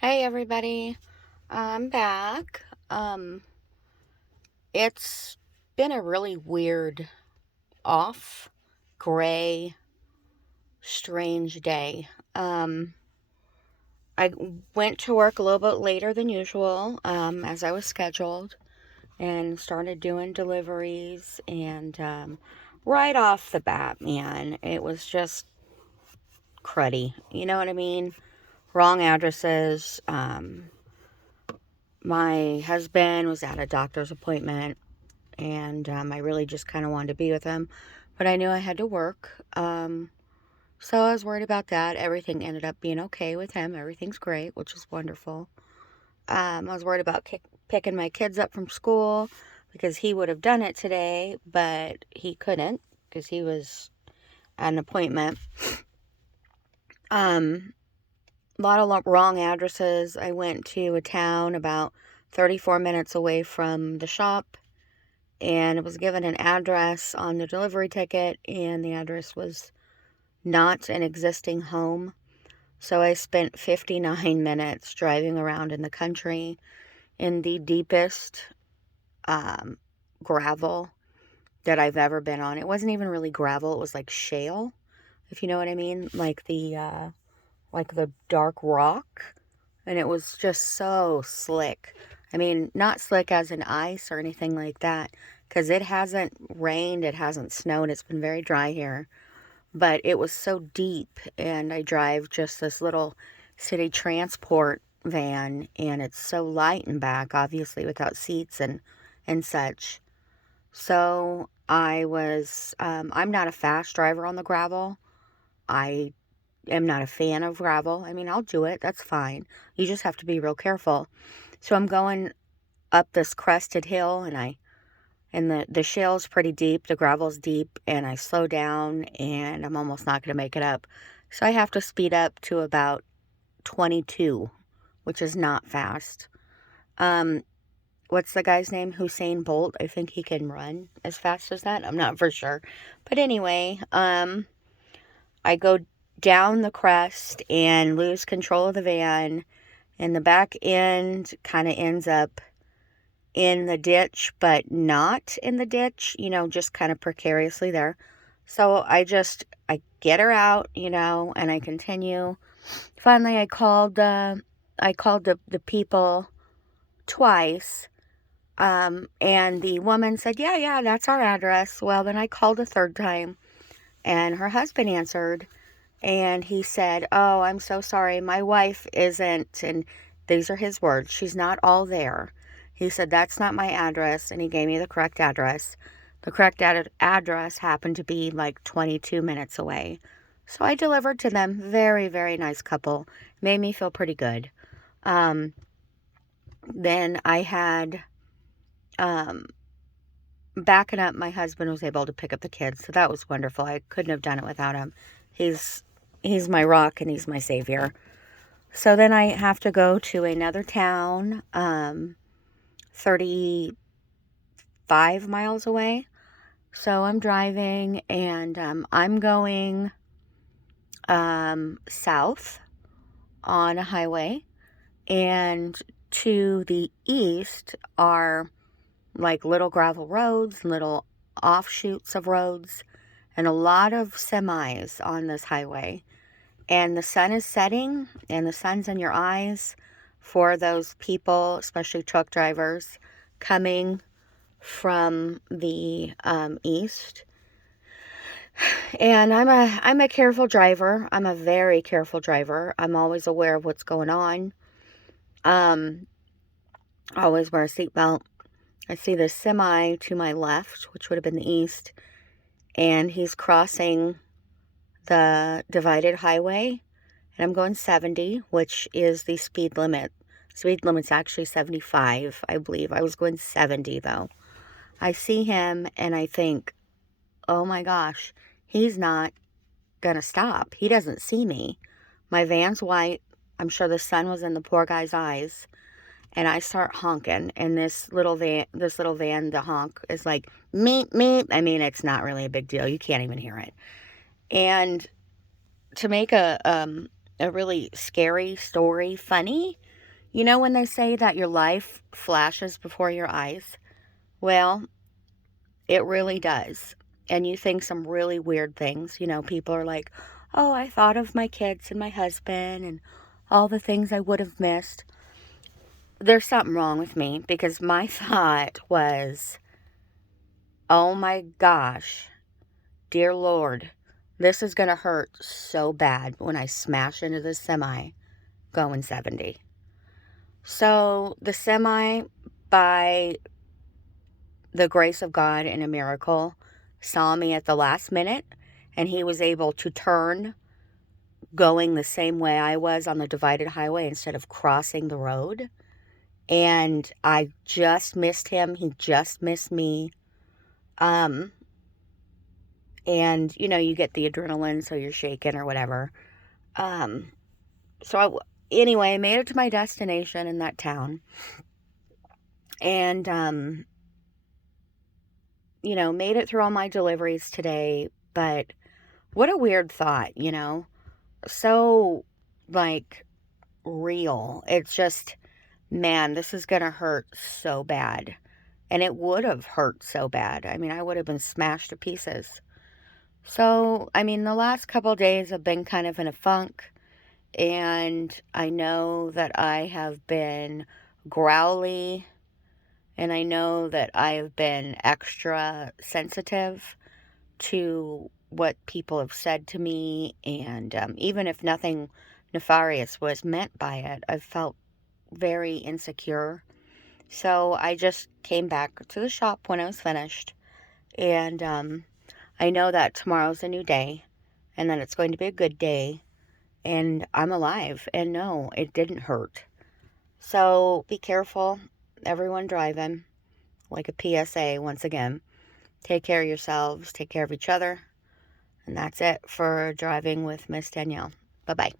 Hey everybody, I'm back. It's been a really weird, off, gray, strange day. I went to work a little bit later than usual, as I was scheduled, and started doing deliveries. And right off the bat, man, it was just cruddy. You know what I mean? Wrong addresses. My husband was at a doctor's appointment and I really just kind of wanted to be with him, but I knew I had to work. So I was worried about that. Everything ended up being okay with him. Everything's great, which is wonderful. I was worried about picking my kids up from school because he would have done it today, but he couldn't because he was at an appointment. A lot of wrong addresses. I went to a town about 34 minutes away from the shop, and it was given an address on the delivery ticket, and the address was not an existing home. So I spent 59 minutes driving around in the country in the deepest um, gravel that I've ever been on. It wasn't even really gravel, it was like shale, if you know what I mean, like the dark rock, and it was just so slick. I mean, not slick as in ice or anything like that, because it hasn't rained, it hasn't snowed, it's been very dry here. But it was so deep, and I drive just this little city transport van, and it's so light in back, obviously, without seats and such. So I'm not a fast driver on the gravel. I am not a fan of gravel. I mean, I'll do it, that's fine. You just have to be real careful. So I'm going up this crested hill, and the shale's pretty deep, the gravel's deep, and I slow down and I'm almost not going to make it up. So I have to speed up to about 22, which is not fast. Um, what's the guy's name? Usain Bolt. I think he can run as fast as that. I'm not for sure. But anyway, I go down the crest and lose control of the van, and the back end kind of ends up in the ditch, but not in the ditch, just kind of precariously there. So I get her out, and I continue. Finally, I called the people twice. And the woman said, yeah, that's our address. Well, then I called a third time, and her husband answered, and he said, oh, I'm so sorry. My wife isn't, and these are his words, she's not all there. He said, that's not my address, and he gave me the correct address. The correct address happened to be like 22 minutes away. So I delivered to them. Very, very nice couple. Made me feel pretty good. Um, then I had, um, backing up, my husband was able to pick up the kids, so that was wonderful. I couldn't have done it without him. He's he's my rock and he's my savior. So then I have to go to another town, 35 miles away. So I'm driving, and I'm going south on a highway. And to the east are like little gravel roads, little offshoots of roads, and a lot of semis on this highway. And the sun is setting, and the sun's in your eyes for those people, especially truck drivers, coming from the east. And I'm a careful driver. I'm a very careful driver. I'm always aware of what's going on. Um, always wear a seatbelt. I see the semi to my left, which would have been the east, and he's crossing the divided highway, and I'm going 70, which is the speed limit. Speed limit's actually 75, I believe. I was going 70 though. I see him and I think, oh my gosh, he's not gonna stop. He doesn't see me. My van's white. I'm sure the sun was in the poor guy's eyes. And I start honking, and this little van, the honk is like, meep, meep. I mean, it's not really a big deal. You can't even hear it. And to make a really scary story funny, You know when they say that your life flashes before your eyes? Well, it really does. And you think some really weird things. You know, people are like, oh, I thought of my kids and my husband and all the things I would have missed. There's something wrong with me because my thought was, oh my gosh, dear Lord, this is going to hurt so bad when I smash into the semi going 70. So the semi, by the grace of God and a miracle, saw me at the last minute, and he was able to turn going the same way I was on the divided highway instead of crossing the road. And I just missed him. He just missed me. And you know, you get the adrenaline, so you're shaking or whatever. Um, anyway, I made it to my destination in that town. And, you know, made it through all my deliveries today. But what a weird thought, you know? So, like, real. It's just, man, this is going to hurt so bad. And it would have hurt so bad. I mean, I would have been smashed to pieces. So, I mean, the last couple of days have been kind of in a funk. And I know that I have been growly. And I know that I've been extra sensitive to what people have said to me. And even if nothing nefarious was meant by it, I've felt very insecure. So I just came back to the shop when I was finished. And I know that tomorrow's a new day. And that it's going to be a good day. And I'm alive. And no, it didn't hurt. So be careful, everyone driving. Like a PSA once again. Take care of yourselves. Take care of each other. And that's it for Driving with Miss Danielle. Bye-bye.